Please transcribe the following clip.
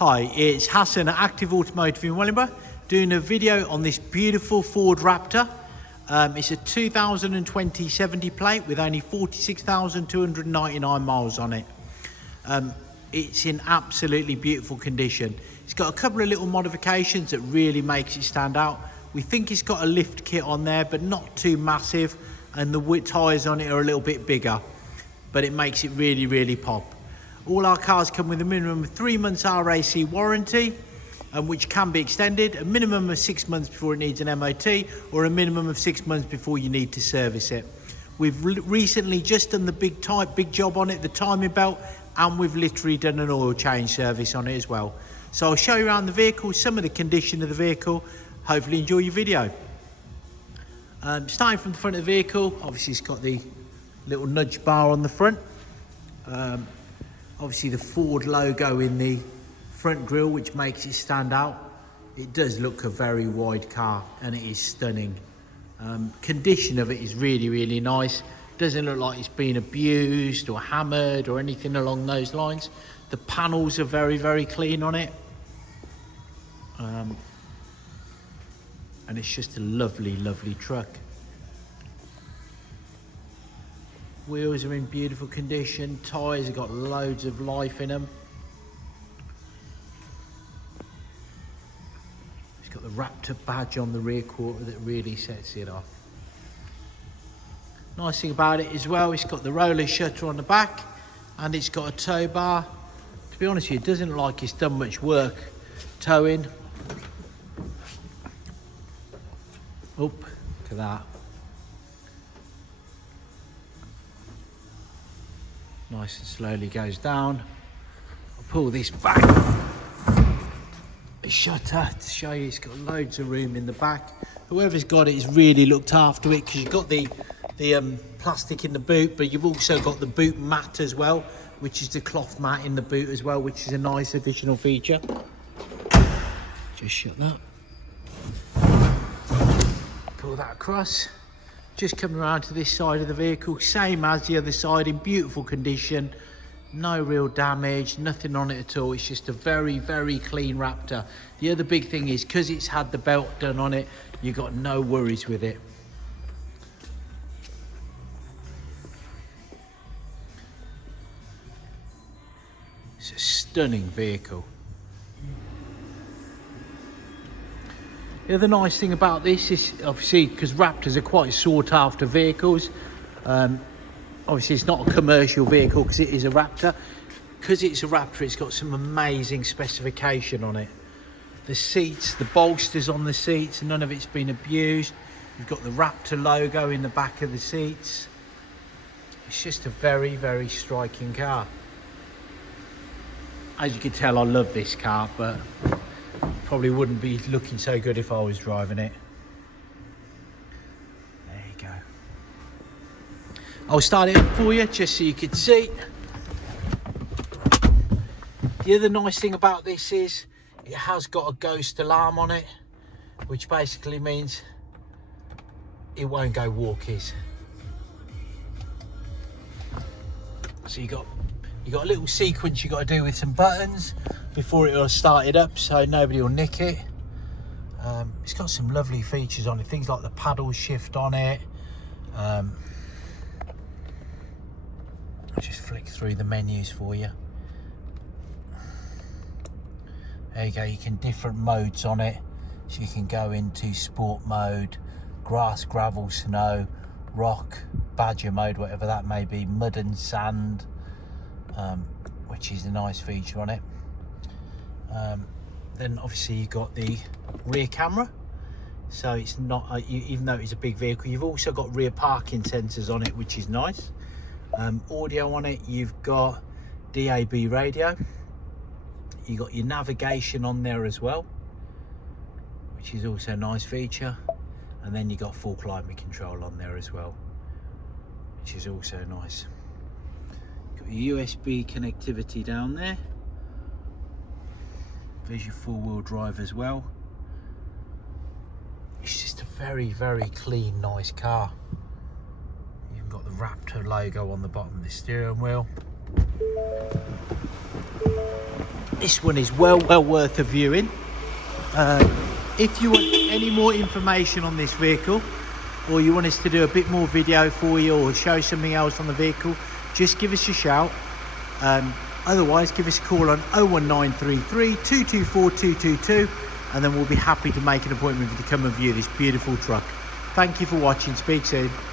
Hi, it's Hassan at Active Automotive in Wellingborough doing a video on this beautiful Ford Raptor. It's a 2020 70 plate with only 46,299 miles on it. It's in absolutely beautiful condition. It's got a couple of little modifications that really makes it stand out. We think it's got a lift kit on there, but not too massive, and the tyres on it are a little bit bigger, but it makes it really pop. All our cars come with a minimum of 3 months RAC warranty, which can be extended, a minimum of 6 months before it needs an MOT, or a minimum of 6 months before you need to service it. We've recently just done the big job on it, the timing belt, and we've literally done an oil change service on it as well. So I'll show you around the vehicle, some of the condition of the vehicle. Hopefully enjoy your video. Starting from the front of the vehicle, obviously it's got the little nudge bar on the front. Obviously the Ford logo in the front grille, which makes it stand out. It does look a very wide car and it is stunning. Condition of it is really nice. Doesn't look like it's been abused or hammered or anything along those lines. The panels are very clean on it. And it's just a lovely truck. Wheels are in beautiful condition. Tyres have got loads of life in them. It's got the Raptor badge on the rear quarter that really sets it off. Nice thing about it as well, it's got the roller shutter on the back and it's got a tow bar. To be honest with you, it doesn't look like it's done much work towing. Look at that. Nice and slowly goes down. I'll pull this back. The shutter to show you, it's got loads of room in the back. Whoever's got it has really looked after it, because you've got the plastic in the boot, but you've also got the boot mat as well, which is the cloth mat in the boot as well, which is a nice additional feature. Just shut that. Pull that across. Just coming around to this side of the vehicle, same as the other side, in beautiful condition. No real damage, nothing on it at all. It's just a very clean Raptor. The other big thing is, because it's had the belt done on it, you've got no worries with it. It's a stunning vehicle. The other nice thing about this is, obviously, because Raptors are quite sought after vehicles, obviously it's not a commercial vehicle because it is a Raptor. Because it's a Raptor, it's got some amazing specification on it. The seats, the bolsters on the seats, none of it's been abused. You've got the Raptor logo in the back of the seats. It's just a very striking car. As you can tell, I love this car, but probably wouldn't be looking so good if I was driving it. There you go. I'll start it up for you just so you can see. The other nice thing about this is it has got a ghost alarm on it, which basically means it won't go walkies. So you got a little sequence you got to do with some buttons before it will start it up, so nobody will nick it. It's got some lovely features on it, things like the paddle shift on it. I'll just flick through the menus for you. There you go, you can different modes on it, so you can go into sport mode, grass, gravel, snow, rock, badger mode, whatever that may be, mud and sand, which is a nice feature on it. Then obviously you've got the rear camera, so it's not even though it's a big vehicle, you've also got rear parking sensors on it, which is nice. Audio on it, you've got DAB radio, you got your navigation on there as well, which is also a nice feature, and then you got full climate control on there as well, which is also nice. Got your USB connectivity down there. There's your four-wheel drive as well. It's just a very clean, nice car. You've got the Raptor logo on the bottom of the steering wheel. This one is well worth a viewing. If you want any more information on this vehicle, or you want us to do a bit more video for you or show something else on the vehicle, just give us a shout. Otherwise, give us a call on 01933 224 222, and then we'll be happy to make an appointment for you to come and view this beautiful truck. Thank you for watching. Speak soon.